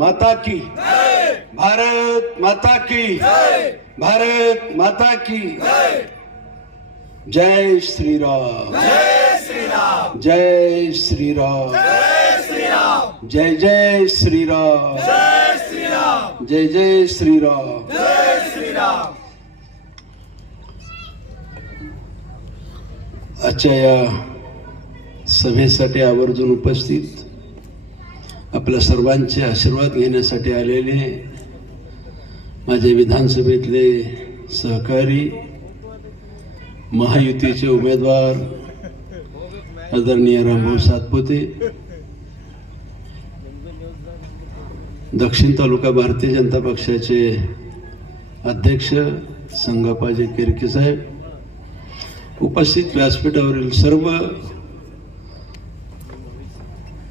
माता की। भारत माता की। भारत माता की। जय श्रीराम। जय श्रीराम। जय जय श्रीराम। जय जय श्रीराम। आजच्या या सभेसाठी आवर्जून उपस्थित आपल्या सर्वांचे आशीर्वाद घेण्यासाठी आलेले माझे विधानसभेतले सहकारी महायुतीचे उमेदवार आदरणीय रामभाऊ सातपुते दक्षिण तालुका भारतीय जनता पक्षाचे अध्यक्ष संगापाजी किरके साहेब उपस्थित व्यासपीठावरील सर्व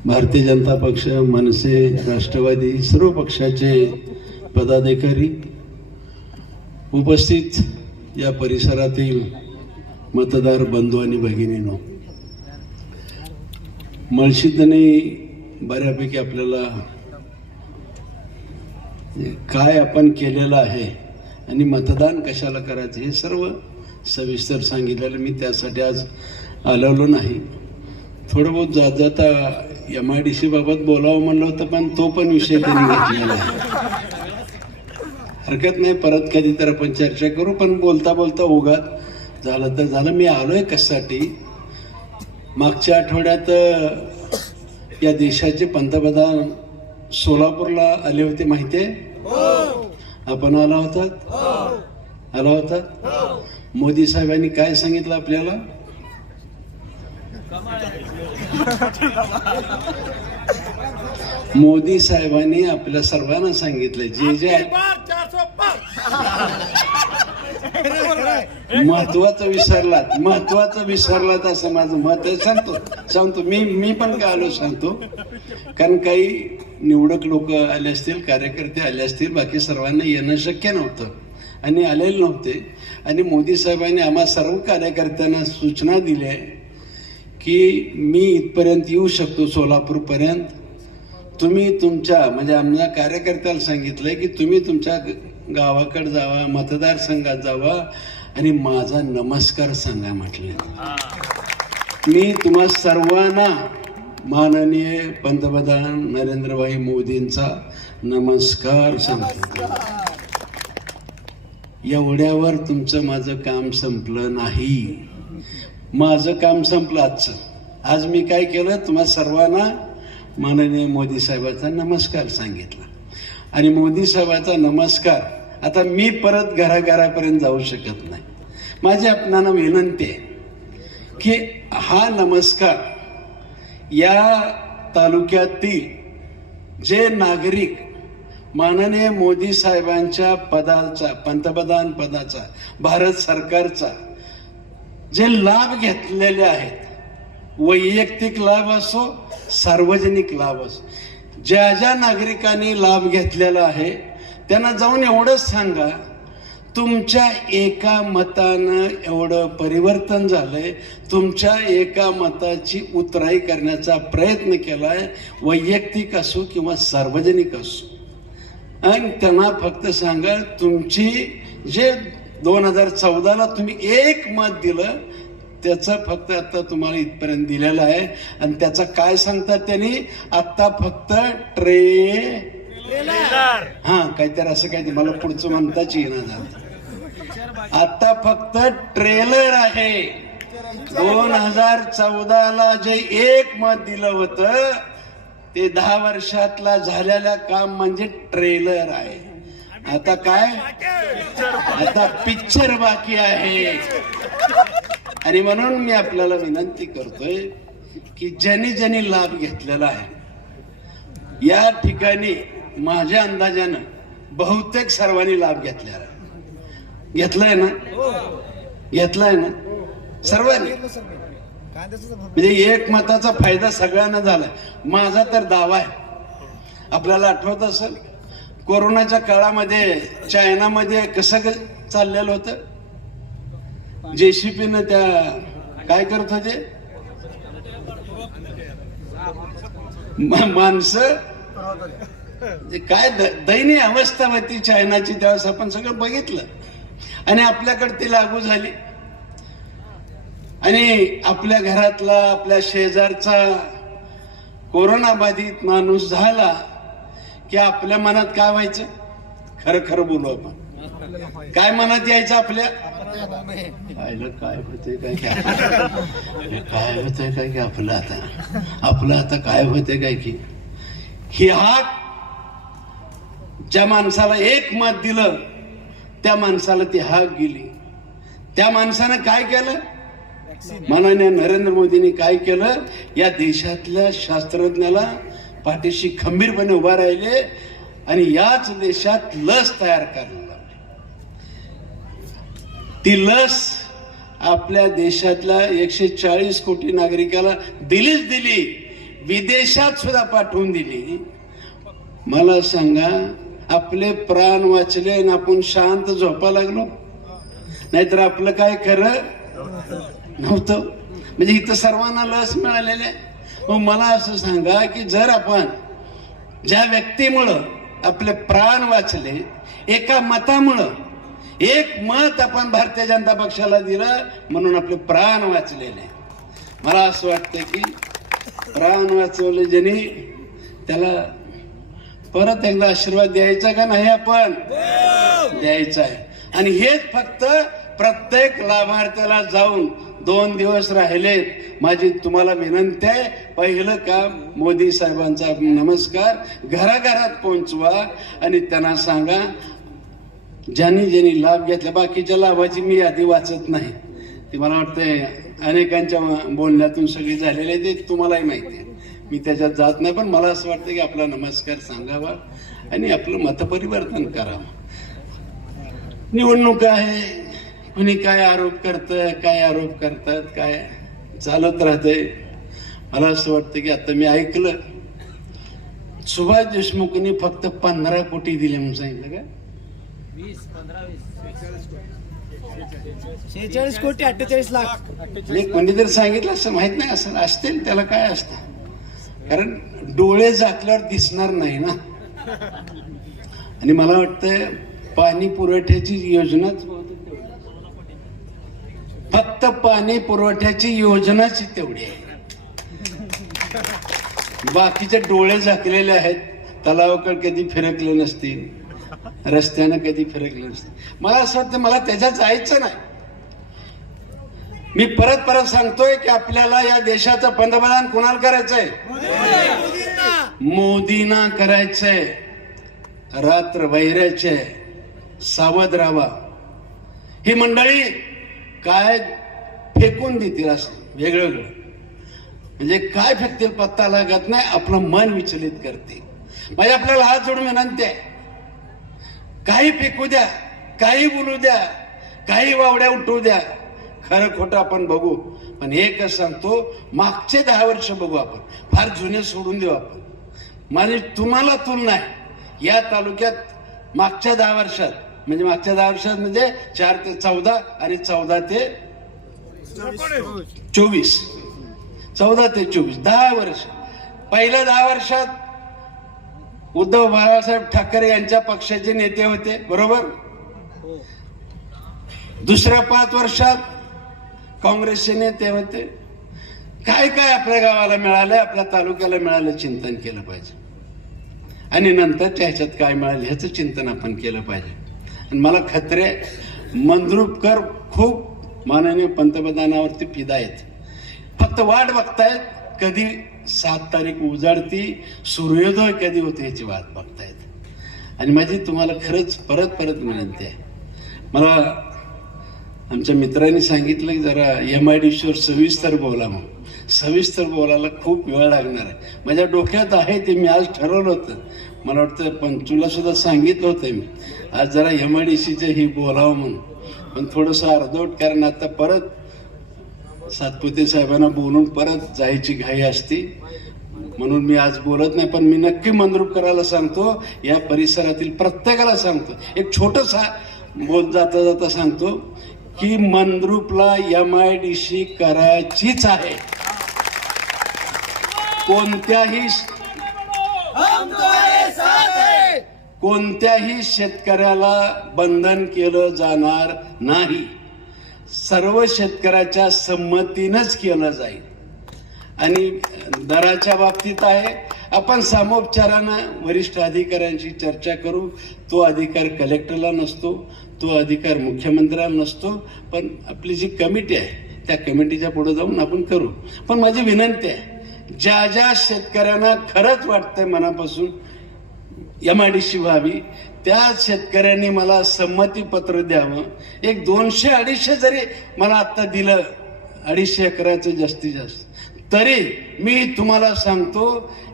भारतीय जनता पक्ष मनसे राष्ट्रवादी सर्व पक्षाचे पदाधिकारी उपस्थित या परिसरातील मतदार बंधू आणि भगिनीनो मळशिद्दने बऱ्यापैकी आपल्याला काय आपण केलेलं आहे आणि मतदान कशाला करायचं हे सर्व सविस्तर सांगितलेलं मी त्यासाठी आज आलेलो नाही. थोडं बहुत जात जाता एम आय डी सी बाबत बोलावं म्हणलं होतं पण तो पण विषय त्यांनी घेतलेला हरकत नाही परत कधी तर आपण चर्चा करू पण बोलता बोलता उगा झालं तर झालं. मी आलोय कशासाठी? मागच्या आठवड्यात या देशाचे पंतप्रधान सोलापूरला आले होते माहिती आहे? आपण आला होतात? आला होतात? मोदी साहेबांनी काय सांगितलं आपल्याला? मोदी साहेबांनी आपल्या सर्वांना सांगितलं जे जे महत्वाचं विसरलात महत्वाचं विसरलात असं माझं मत आहे. सांगतो सांगतो. मी मी पण काय आलो सांगतो. कारण काही निवडक लोक आले असतील कार्यकर्ते आले असतील बाकी सर्वांना येणं शक्य नव्हतं आणि आलेले नव्हते. आणि मोदी साहेबांनी आम्हा सर्व कार्यकर्त्यांना सूचना दिल्या. की मी इथपर्यंत येऊ शकतो सोलापूरपर्यंत. तुम्ही तुमच्या म्हणजे आमच्या कार्यकर्त्याला सांगितलंय की तुम्ही तुमच्या गावाकडे जावा मतदारसंघात जावा आणि माझा नमस्कार सांगा म्हटले. मी तुम्हा सर्वांना माननीय पंतप्रधान नरेंद्रभाई मोदींचा नमस्कार सांगतो. एवढ्यावर तुमचं माझं काम संपलं नाही. माझं काम संपलं आजचं. आज मी काय केलं? तुम्हा सर्वांना माननीय मोदी साहेबाचा नमस्कार सांगितला. आणि मोदी साहेबाचा नमस्कार आता मी परत घराघरापर्यंत जाऊ शकत नाही. माझी आपणाला विनंती आहे की हा नमस्कार या तालुक्यातील जे नागरिक माननीय मोदी साहेबांच्या पदाचा पंतप्रधान पदाचा भारत सरकारचा जे लाभ घेतलेले आहेत वैयक्तिक लाभ असो सार्वजनिक लाभ असो ज्या ज्या नागरिकांनी लाभ घेतलेला आहे त्यांना जाऊन एवढंच सांगा तुमच्या एका मतानं एवढं परिवर्तन झालंय तुमच्या एका मताची उतराई करण्याचा प्रयत्न केलाय वैयक्तिक असो किंवा सार्वजनिक असो. आणि त्यांना फक्त सांगा तुमची जे दोन हजार चौदाला तुम्ही एक मत दिलं त्याचं फक्त आता तुम्हाला इथपर्यंत दिलेलं आहे. आणि त्याचा काय सांगतात त्यांनी? आता फक्त ट्रे हा काहीतरी असं काहीतरी. मला पुढचं म्हणताच येणार झालं. आता फक्त ट्रेलर आहे. दोन हजार चौदाला जे एक मत दिलं होतं ते दहा वर्षातला झालेलं काम म्हणजे ट्रेलर आहे. आता काय? आता पिक्चर बाकी आहे. आणि म्हणून मी आपल्याला विनंती करतोय की ज्यांनी ज्यांनी लाभ घेतलेला आहे या ठिकाणी माझ्या अंदाजानं बहुतेक सर्वांनी लाभ घेतलेला आहे. घेतलाय ना? घेतलाय ना? सर्वांनी. म्हणजे एक मताचा फायदा सगळ्यांना झालाय. माझा तर दावा आहे. आपल्याला आठवत असेल? कोरोनाच्या काळामध्ये चायनामध्ये कसं ग- चाललेलं होतं? जेसीपीनं त्या काय करत होते? माणसं? काय द- दयनीय अवस्था होती चायनाची त्यावेळेस आपण सगळं बघितलं. आणि आपल्याकडे ती लागू झाली. आणि आपल्या घरातला आपल्या शेजारचा कोरोना बाधित माणूस झाला. की आपल्या मनात काय व्हायचं? खरं खरं बोलू आपण. काय मनात यायचं आपल्या? काय होतंय काय की काय होतंय काय की आपलं आता? आपलं आता काय होतंय काय की? ही हाक ज्या माणसाला एक मत दिलं त्या माणसाला ती हाक गेली. त्या माणसानं काय केलं? माननीय नरेंद्र मोदींनी काय केलं? या देशातल्या शास्त्रज्ञाला पाठीशी खंबीरपणे उभा राहिले आणि याच देशात लस तयार करायला लावली ती लस आपल्या देशातल्या एकशे चाळीस कोटी नागरिकाला दिलीच दिली. विदेशात सुद्धा पाठवून दिली. मला सांगा आपले प्राण वाचले आणि आपण शांत झोपा लागलो? नाहीतर आपलं काय खरं? नव्हतं. म्हणजे इथं सर्वांना लस मिळालेल्या मग मला असं सांगा की जर आपण ज्या व्यक्तीमुळं आपले प्राण वाचले एका मतामुळं एक मत आपण भारतीय जनता पक्षाला दिलं म्हणून आपले प्राण वाचलेले. मला असं वाटतं की प्राण वाचवले ज्यांनी त्याला परत एकदा आशीर्वाद द्यायचा का नाही आपण? द्यायचा आहे. आणि हेच फक्त प्रत्येक लाभार्थ्याला जाऊन दोन दिवस राहिलेत. माझी तुम्हाला विनंती आहे पहिलं काम मोदी साहेबांचा नमस्कार. घराघरात पोहोचवा आणि त्यांना सांगा ज्यांनी ज्यांनी लाभ घेतला बाकीच्या लाभाची मी यादी वाचत नाही. ती मला वाटतंय अनेकांच्या बोलण्यातून सगळी झालेली आहे ते तुम्हालाही माहिती आहे. मी त्याच्यात जात नाही पण मला असं वाटतं की आपला नमस्कार सांगावा आणि आपलं मतपरिवर्तन करावं. निवडणूक आहे. कुणी काय आरोप करतं काय आरोप करतात काय चालत राहतंय. मला असं वाटतं की आता मी ऐकलं. सुभाष देशमुखांनी फक्त पंधरा कोटी दिले म्हणून सांगितलं का? शेहेचाळीस कोटी अठ्ठेचाळीस लाख. म्हणजे कोणीतरी सांगितलं असं माहीत नाही असं असतील त्याला काय असतं? कारण डोळे झाकल्यावर दिसणार नाही ना. आणि मला वाटतं पाणी पुरवठ्याची योजनाच फक्त पाणी पुरवठ्याची योजनाच तेवढी आहे. बाकीचे डोळे झाकलेले आहेत. तलावाकडे कधी फिरकले नसतील. रस्त्यानं कधी फिरकले नसतील. मला असं वाटतं मला त्याच्यात जायचं नाही. मी परत परत सांगतोय की आपल्याला या देशाचं पंतप्रधान कुणाला करायचंय? मोदींना करायचंय. रात्र वैराचे सावध राहा ही मंडळी काय फेकून देतील असं? वेगळं वेगळं म्हणजे काय फेकतील पत्ता लागत नाही आपलं मन विचलित करते. म्हणजे आपल्याला हात जोडून विनंती आहे. काही फेकू द्या काही बोलू द्या काही वावड्या उठवू द्या. खरं खोटं आपण बघू पण एकच सांगतो मागचे दहा वर्ष बघू आपण. फार जुने सोडून देऊ आपण. म्हणजे तुम्हाला तुल नाही या तालुक्यात मागच्या दहा वर्षात म्हणजे मागच्या दहा वर्षात म्हणजे चार ते चौदा आणि चौदा ते चोवीस. चौदा ते चोवीस. दहा वर्ष. पहिल्या दहा वर्षात उद्धव बाळासाहेब ठाकरे यांच्या पक्षाचे नेते होते बरोबर? दुसऱ्या पाच वर्षात काँग्रेसचे नेते होते. काय काय आपल्या गावाला मिळालं आपल्या तालुक्याला मिळालं चिंतन केलं पाहिजे. आणि नंतरच्या ह्याच्यात काय मिळालं ह्याचं चिंतन आपण केलं पाहिजे. आणि मला खत्रे मंद्रुपकर खूप माननीय पंतप्रधानावरती फिदा आहेत. फक्त वाट बघतायत कधी सात तारीख उजाडती सूर्योदय कधी होते याची वाट बघतायत. आणि माझी तुम्हाला खरंच परत परत विनंती आहे. मला आमच्या मित्रांनी सांगितलं की जरा एम आय डी सीवर सविस्तर बोला मग सविस्तर बोलायला खूप वेळ लागणार आहे. माझ्या डोक्यात आहे ते मी आज ठरवलं होतं. मला वाटतं पंचूला सुद्धा सांगितलं होतं मी. आज जरा एम आय डी सीचं ही बोलावं म्हणून. पण थोडंसं अर्धवट कारण आता परत सातपुते साहेबांना बोलून परत जायची घाई असती. म्हणून मी आज बोलत नाही पण मी नक्की मंद्रुप करायला सांगतो या परिसरातील प्रत्येकाला सांगतो. एक छोटंसा बोल जाता जाता सांगतो की मंद्रूपला एम आय डी सी करायचीच आहे. कोणत्याही कोणत्याही शेतकऱ्याला बंधन केलं जाणार नाही. सर्व शेतकऱ्याच्या संमतीनंच केलं जाईल. आणि दराच्या बाबतीत आहे. आपण सामोपचारानं वरिष्ठ अधिकाऱ्यांशी चर्चा करू. तो अधिकार कलेक्टरला नसतो. तो अधिकार मुख्यमंत्र्याला नसतो. पण आपली जी कमिटी आहे त्या कमिटीच्या पुढे जाऊन आपण करू. पण माझी विनंती आहे ज्या ज्या शेतकऱ्यांना खरंच वाटतंय मनापासून एम आय डी सी व्हावी त्या शेतकऱ्यांनी मला संमतीपत्र द्यावं. एक दोनशे अडीचशे जरी मला आत्ता दिलं अडीचशे एकराचं जास्तीत जास्त तरी मी तुम्हाला सांगतो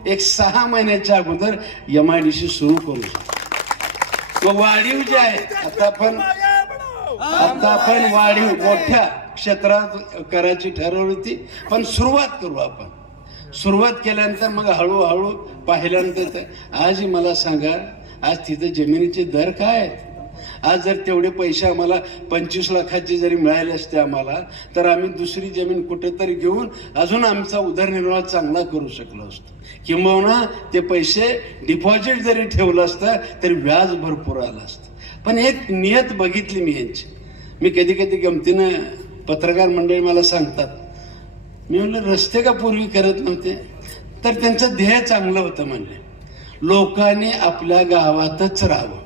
एक सहा महिन्याच्या अगोदर एम आय डी सी सुरू करू शकतो. व वाढीव जे आहे आता आपण आता आपण वाढीव मोठ्या क्षेत्रात करायची ठरवली होती पण सुरुवात करू आपण. सुरुवात केल्यानंतर मग हळूहळू पाहिल्यानंतर आज मला सांगा आज तिथं जमिनीचे दर काय आहेत? आज जर तेवढे पैसे आम्हाला पंचवीस लाखाचे जरी मिळाले असते आम्हाला तर आम्ही दुसरी जमीन कुठेतरी घेऊन अजून आमचा उदरनिर्वाह चांगला करू शकलो असतो. किंबहुना ते पैसे डिपॉझिट जरी ठेवलं असतं तरी व्याज भरपूर आलं असतं. पण एक नियत बघितली मी यांची मी कधी कधी गमतीनं पत्रकार मंडळी मला सांगतात मी म्हणलं रस्ते का पूर्वी करत नव्हते? तर त्यांचं ध्येय चांगलं होतं म्हणले. लोकांनी आपल्या गावातच राहावं.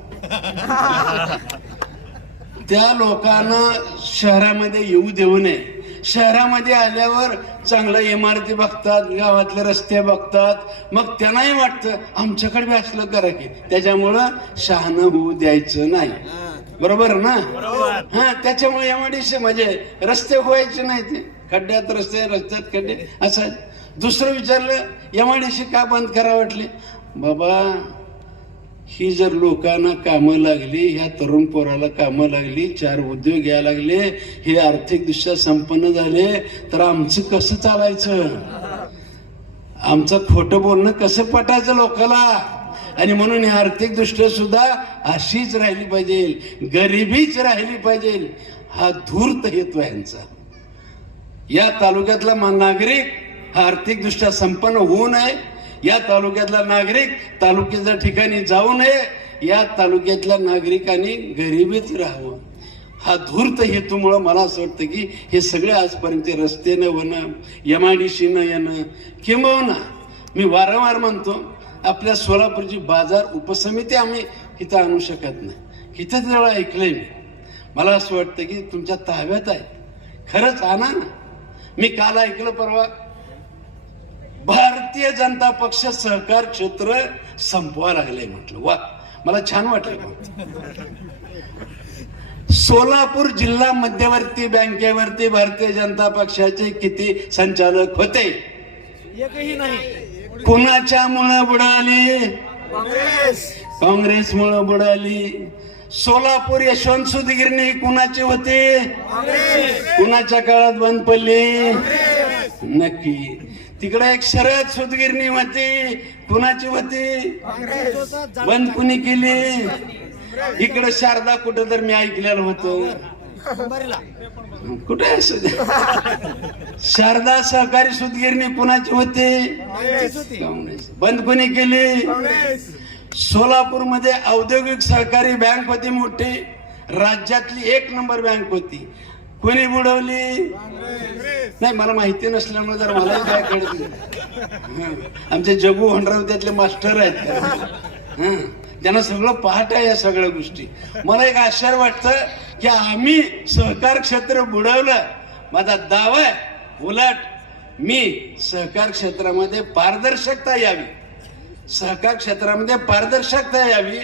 त्या लोकांना शहरामध्ये येऊ देऊ नये. शहरामध्ये आल्यावर चांगल्या इमारती बघतात गावातले रस्ते बघतात. मग त्यांनाही वाटतं आमच्याकडे बी असलं करा की. त्याच्यामुळं शहाणं होऊ द्यायचं नाही. बरोबर ना? हा त्याच्यामुळे एमआयडीसी म्हणजे रस्ते व्हायचे नाही ते. खड्ड्यात रस्ते रस्त्यात खड्डे. असं दुसरं विचारलं यमाडीशी का बंद करा वाटले? बाबा ही जर लोकांना कामं लागली ह्या तरुण पोराला कामं लागली चार उद्योग यायला लागले हे आर्थिकदृष्ट्या संपन्न झाले तर आमचं कसं चालायचं? आमचं खोटं बोलणं कसं पटायचं लोकाला? आणि म्हणून ही आर्थिकदृष्ट्या सुद्धा अशीच राहिली पाहिजे गरिबीच राहिली पाहिजे. हा धूर्त हेतू यांचा. या तालुक्यातला मा- नागरिक हा आर्थिकदृष्ट्या संपन्न होऊ नये. या तालुक्यातला नागरिक तालुक्याच्या ठिकाणी जाऊ नये. या तालुक्यातल्या नागरिकांनी गरिबीत राहावं. हा धूर्त हेतूमुळं मला असं वाटतं की हे सगळे आजपर्यंत रस्त्यानं होणं एम आय डी सी न येणं किंबहुना मी वारंवार म्हणतो आपल्या सोलापूरची बाजार उपसमिती आम्ही इथं आणू शकत नाही. इथं जवळ ऐकलंय मी. मला असं वाटतं की तुमच्या ताब्यात आहे. खरंच आणा ना. मी काल ऐकलं परवा. भारतीय जनता पक्ष सहकार क्षेत्र संपवा लागले म्हटलं. वा मला छान वाटलं सोलापूर जिल्हा मध्यवर्ती बँकेवरती भारतीय जनता पक्षाचे किती संचालक होते? एकही नाही. कुणाच्या मुळे बुडाली? काँग्रेस. काँग्रेसमुळे बुडाली. सोलापूर यशवंत सुधगिरणी कुणाची होती? कुणाच्या काळात बंद पडली? नक्की. तिकडे एक शरद सुतगिरणी होती. कुणाची होती? बंद कुणी केली? इकडे शारदा कुठं तर मी ऐकलेलं होतं. कुठे? शारदा सहकारी सुतगिरणी कुणाची होती? बंद कुणी केली? सोलापूरमध्ये औद्योगिक सहकारी बँक होती मोठी. राज्यातली एक नंबर बँक होती. कोणी बुडवली? नाही मला माहिती नसल्यामुळे जर मला काय कळत नाही. आमचे जगू हंडराव त्यातले मास्टर आहेत. त्यांना सगळं पाहत आहे या सगळ्या गोष्टी. मला एक आश्चर्य वाटतं की आम्ही सहकार क्षेत्र बुडवलं. माझा दावा आहे उलट मी सहकार क्षेत्रामध्ये पारदर्शकता यावी. सहकार क्षेत्रामध्ये पारदर्शकता यावी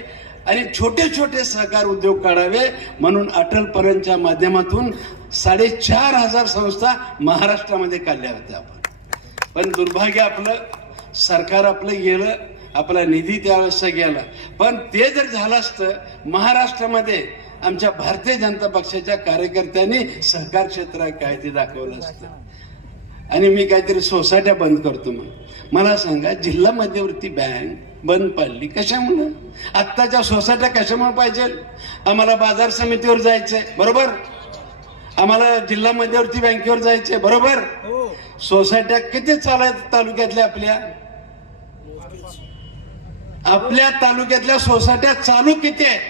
आणि छोटे छोटे सहकार उद्योग काढावे म्हणून अटलपर्यंतच्या माध्यमातून साडेचार हजार संस्था महाराष्ट्रामध्ये काढल्या होत्या आपण. पण दुर्भाग्य आपलं सरकार आपलं गेलं आपला निधी त्यावेळेस गेला. पण ते जर झालं असतं महाराष्ट्रामध्ये आमच्या भारतीय जनता पक्षाच्या कार्यकर्त्यांनी सहकार क्षेत्रात काय ते दाखवलं असतं. आणि मी काहीतरी सोसायट्या बंद करतो मग. मला सांगा जिल्हा मध्यवर्ती बँक बंद पाडली कशामुळं? आत्ताच्या सोसायट्या कशामुळे पाहिजे? आम्हाला बाजार समितीवर जायचंय बरोबर? आम्हाला जिल्हा मध्यवर्ती बँकेवर जायचंय बरोबर? हो. सोसायट्या किती चालायत तालुक्यातल्या आपल्या? आपल्या तालुक्यातल्या सोसायट्या चालू किती आहेत?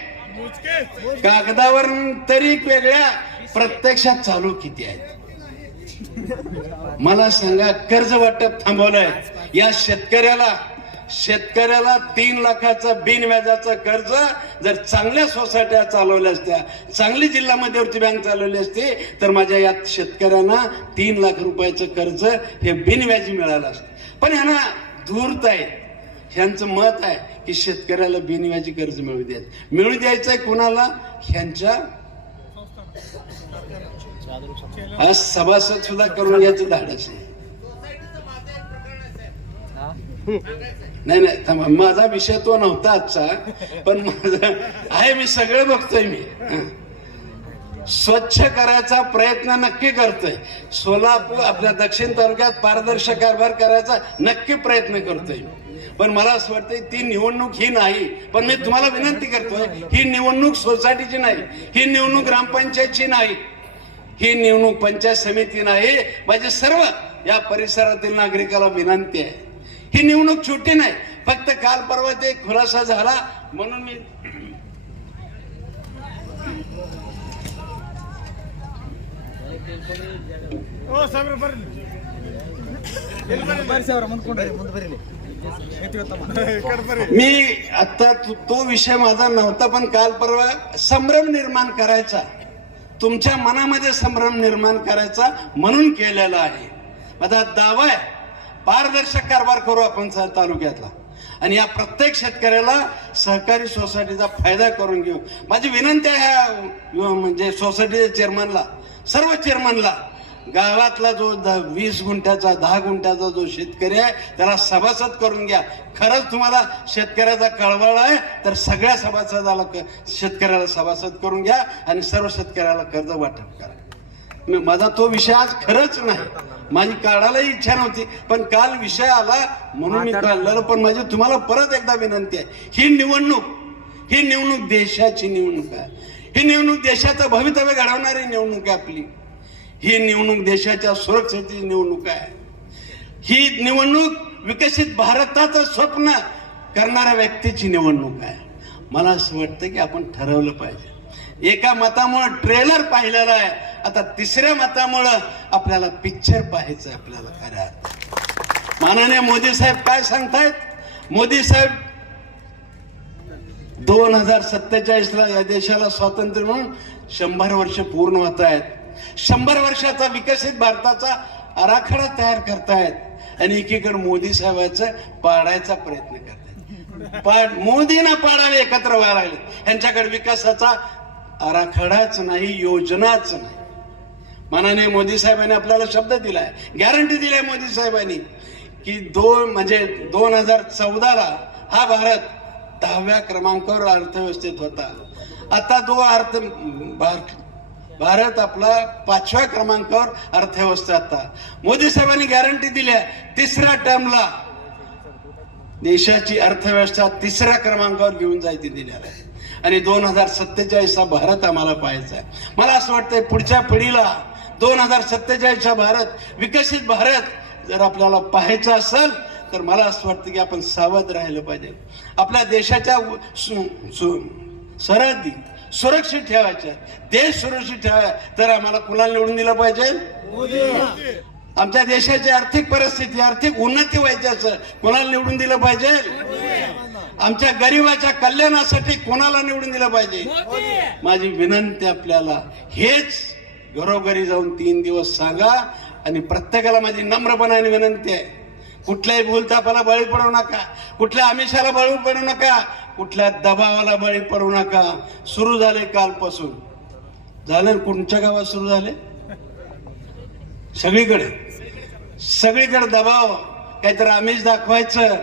कागदावर तरी वेगळ्या प्रत्यक्षात चालू किती आहेत? मला सांगा कर्ज वाटप थांबवलंय. या शेतकऱ्याला शेतकऱ्याला तीन लाखाचं बिनव्याजाचं कर्ज जर चांगल्या सोसायट्या चालवल्या असत्या चांगली जिल्हा मध्यवर्ती बँक चालवली असती तर माझ्या या शेतकऱ्यांना तीन लाख रुपयाचं कर्ज हे बिनव्याजी मिळालं असतं. पण ह्यांना धूर्त आहे. ह्यांचं मत आहे की शेतकऱ्याला बिनव्याजी कर्ज मिळू द्यायचं. मिळू द्यायचं आहे कुणाला? ह्यांच्या आज सभासद सुद्धा करून घ्यायचं धाडस आहे नाही नाही थांबा माझा विषय तो नव्हता आजचा पण माझा आहे मी सगळं बघतोय मी स्वच्छ करायचा प्रयत्न नक्की करतोय सोलापूर आपल्या दक्षिण तालुक्यात पारदर्शक कारभार करायचा नक्की प्रयत्न करतोय पण मला असं वाटतंय ती निवडणूक ही नाही पण मी तुम्हाला विनंती करतोय ही. निवडणूक सोसायटीची नाही ही निवडणूक ग्रामपंचायतची नाही ही निवडणूक पंचायत समिती नाही माझे सर्व या परिसरातील नागरिकाला विनंती आहे. ही निवडणूक छोटी नाही फक्त काल परवा ते खुलासा झाला म्हणून मी मी आता तो विषय माझा नव्हता पण काल परवा संभ्रम निर्माण करायचा. तुमच्या मनामध्ये संभ्रम निर्माण करायचा म्हणून केलेला आहे. माझा दावा आहे पारदर्शक कारभार करू आपण तालुक्यातला. आणि या प्रत्येक शेतकऱ्याला सहकारी सोसायटीचा फायदा करून घेऊ. माझी विनंती आहे ह्या म्हणजे सोसायटीच्या चेअरमनला सर्व चेअरमनला गावातला जो वीस गुंठ्याचा दहा गुंठ्याचा जो शेतकरी आहे त्याला सभासद करून घ्या. खरंच तुम्हाला शेतकऱ्याचा कळवळ आहे तर सगळ्या सभासदाला शेतकऱ्याला सभासद करून घ्या आणि सर्व शेतकऱ्याला कर्ज वाटप करा. मी- माझा तो विषय आज खरंच नाही. माझी काढायलाही इच्छा नव्हती पण काल विषय आला म्हणून मी काढलेलं पण माझी तुम्हाला परत एकदा विनंती आहे. ही निवडणूक ही निवडणूक देशाची निवडणूक आहे. ही निवडणूक देशाचं भवितव्य घडवणारी निवडणूक आहे आपली. ही निवडणूक देशाच्या सुरक्षेची निवडणूक आहे. ही निवडणूक विकसित भारताचं स्वप्न करणाऱ्या व्यक्तीची निवडणूक आहे. मला असं वाटतं की आपण ठरवलं पाहिजे. एका मतामुळं ट्रेलर पाहिलेला आहे. आता तिसऱ्या मतामुळं आपल्याला पिक्चर पाहायचं आहे आपल्याला खऱ्या अर्थात. माननीय मोदी साहेब काय सांगतायत? मोदी साहेब दोन हजार सत्तेचाळीसला या देशाला स्वातंत्र्य म्हणून शंभर वर्ष पूर्ण होत आहेत. शंभर वर्षाचा विकसित भारताचा आराखडा तयार करतायत. आणि एकीकडे मोदी साहेबांचं पाडायचा प्रयत्न करतायत. पाड मोदींना पाडायला एकत्र व्हायला लागले यांच्याकडे विकासाचा आराखडाच नाही योजनाच नाही. मनाने मोदी साहेबांनी आपल्याला शब्द दिलाय गॅरंटी दिलाय मोदी साहेबांनी की दोन म्हणजे दोन हजार चौदाला हा भारत दहाव्या क्रमांकावर अर्थव्यवस्थेत होता. आता तो अर्थ भारत भारत आपला पाचव्या क्रमांकावर अर्थव्यवस्था आता. मोदी साहेबांनी गॅरंटी दिल्या तिसऱ्या टर्मला देशाची अर्थव्यवस्था तिसऱ्या क्रमांकावर घेऊन जायची दिलेला आहे. आणि दोन हजार सत्तेचाळीसचा भारत आम्हाला पाहायचा आहे. मला असं वाटतंय पुढच्या पिढीला दोन हजार सत्तेचाळीसचा भारत विकसित भारत जर आपल्याला पाहायचा असेल तर मला असं वाटतं की आपण सावध राहिलं पाहिजे. आपल्या देशाच्या सु- सु- सरहद्दी सुरक्षित ठेवायच्या देश सुरक्षित ठेवाय तर आम्हाला कुणाला निवडून दिलं पाहिजे? आमच्या देशाची आर्थिक परिस्थिती आर्थिक उन्नती व्हायची असं कोणाला निवडून दिलं पाहिजे? आमच्या गरिबाच्या कल्याणासाठी कोणाला निवडून दिलं पाहिजे? माझी विनंती आपल्याला हेच घरोघरी जाऊन तीन दिवस सांगा आणि प्रत्येकाला माझी नम्रपणाने विनंती आहे. कुठल्याही भूलतापाला बळी पडू नका. कुठल्या आमिषाला बळी पडू नका. कुठल्या दबावाला बळी पडू नका. सुरू झाले कालपासून. झालं ना? कोणत्या गावात सुरू झाले? सगळीकडे. सगळीकडे दबाव. काहीतरी आमिष दाखवायचं.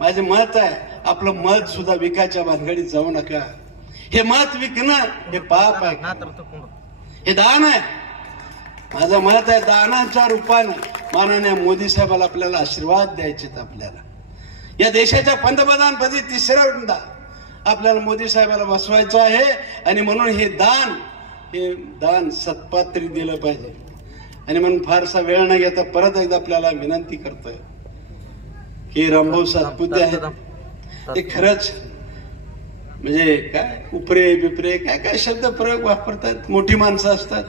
माझे मत आहे आपलं मत सुद्धा विकायच्या भानगडीत जाऊ नका. हे मत विकणं हे पाप आहे. हे दान आहे. माझं मत आहे दानाच्या रूपानं माननीय मोदी साहेबाला आपल्याला आशीर्वाद द्यायचे आपल्याला. या देशाच्या पंतप्रधानपदी तिसऱ्यांदा आपल्याला मोदी साहेबाला बसवायचं आहे आणि म्हणून हे दान हे दान सत्पात्री दिलं पाहिजे. आणि म्हणून फारसा वेळ न घेता परत एकदा आपल्याला विनंती करतोय की रामभाऊ सातपुते आहेत. ते खरंच म्हणजे काय उपरे बिपरे काय काय शब्द प्रयोग वापरतात? मोठी माणसं असतात.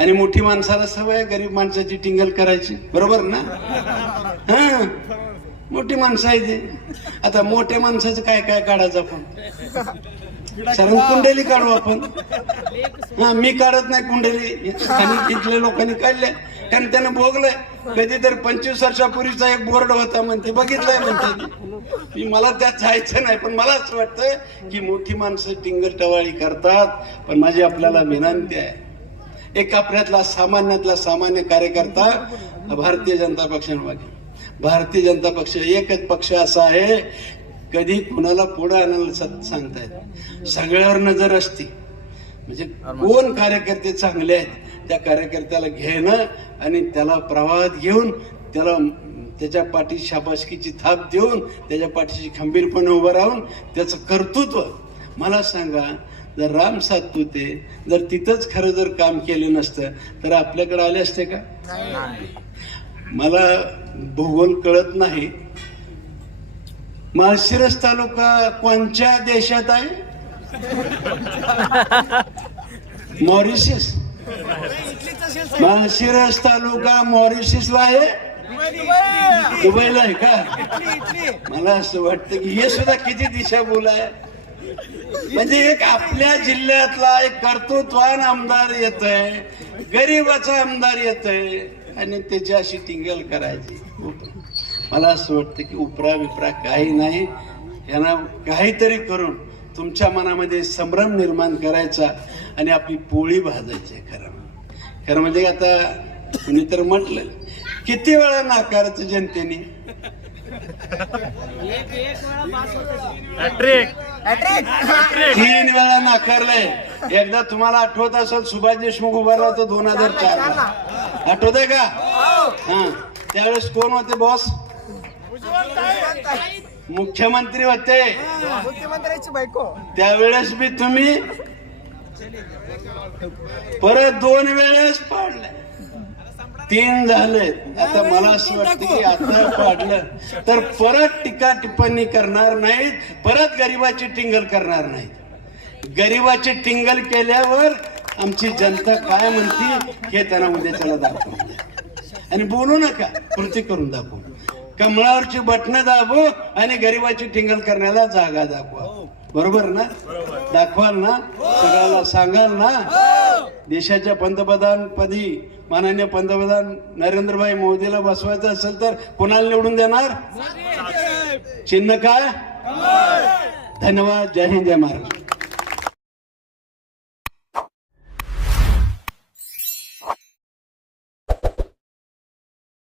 आणि मोठी माणसाला सवय गरीब माणसाची टिंगल करायची. बरोबर ना? हा. मोठी माणसं आहे ते. आता मोठ्या माणसाचं काय काय काढायचं आपण? सरण कुंडली काढू आपण. हा मी काढत नाही कुंडली. आणि तिथल्या लोकांनी काढले. कारण त्यानं भोगलंय. कधीतरी पंचवीस वर्षापूर्वीचा एक बोर्ड होता म्हणते बघितलंय म्हणते मी मला त्यात जायचं नाही पण मला असं वाटतं की मोठी माणसं टिंगर टवाळी करतात पण माझी आपल्याला विनंती आहे. एक आपल्यातला सामान्यातला सामान्य कार्यकर्ता भारतीय जनता पक्षाने भारतीय जनता पक्ष एकच पक्ष असा आहे कधी कुणाला पुढे आणायला सांगतायत सगळ्यावर नजर असते म्हणजे कोण कार्यकर्ते चांगले आहेत त्या कार्यकर्त्याला घेणं आणि त्याला प्रवाहात घेऊन त्याला त्याच्या पाठी शाबासकीची थाप देऊन त्याच्या पाठीशी खंबीरपणे उभं राहून त्याचं कर्तृत्व. मला सांगा जर राम सातपुते जर तिथंच खरं जर काम केलं नसतं तर आपल्याकडे आले असते का? मला भूगोल कळत नाही. माळशिरस तालुका कोणत्या देशात आहे? मॉरिशस साहेब. माळशिरस तालुका मॉरिशसला आहे? दुबईला आहे का? मला असं वाटतं की हे सुद्धा किती दिशाभूल आहे. म्हणजे एक आपल्या जिल्ह्यातला एक कर्तृत्वान आमदार येत आहे गरीबाचा आमदार येत आहे आणि त्याची अशी टिंगल करायची. मला असं वाटतं की उपरा विपरा काही नाही. यांना काहीतरी करून तुमच्या मनामध्ये संभ्रम निर्माण करायचा आणि आपली पोळी भाजायची आहे खरं. खरं म्हणजे आता कुणी तर म्हटलं किती वेळा नाकारायचं जनतेने? तीन वेळा नाकारलंय. एकदा तुम्हाला आठवत असेल सुभाष देशमुख उभा राहतो दोन हजार चार आठवत आहे का? हा. त्यावेळेस कोण होते बॉस मुख्यमंत्री होते. मुख्यमंत्र्याची बायको. त्यावेळेस बी तुम्ही परत दोन वेळेस पाडले. तीन झाले. आता मला असं वाटतं की आता पाडलं. तर परत टीका टिप्पणी करणार नाहीत. परत गरिबाची टिंगल करणार नाहीत. गरिबाची टिंगल केल्यावर आमची जनता काय म्हणते हे त्यांना उद्याच्याला दाखवून द्या. आणि बोलू नका. कृती करून दाखवू. कमळावरची बटणं दाबू आणि गरिबाची टिंगल करण्याला जागा दाखवा. बरोबर ना? दाखवाल ना? सगळ्याला सांगाल ना? देशाच्या पंतप्रधान पदी माननीय पंतप्रधान नरेंद्रभाई मोदीला बसवायचं असेल तर कोणाला निवडून देणार? चिन्ह काय? धन्यवाद. जय हिंद जय महाराष्ट्र.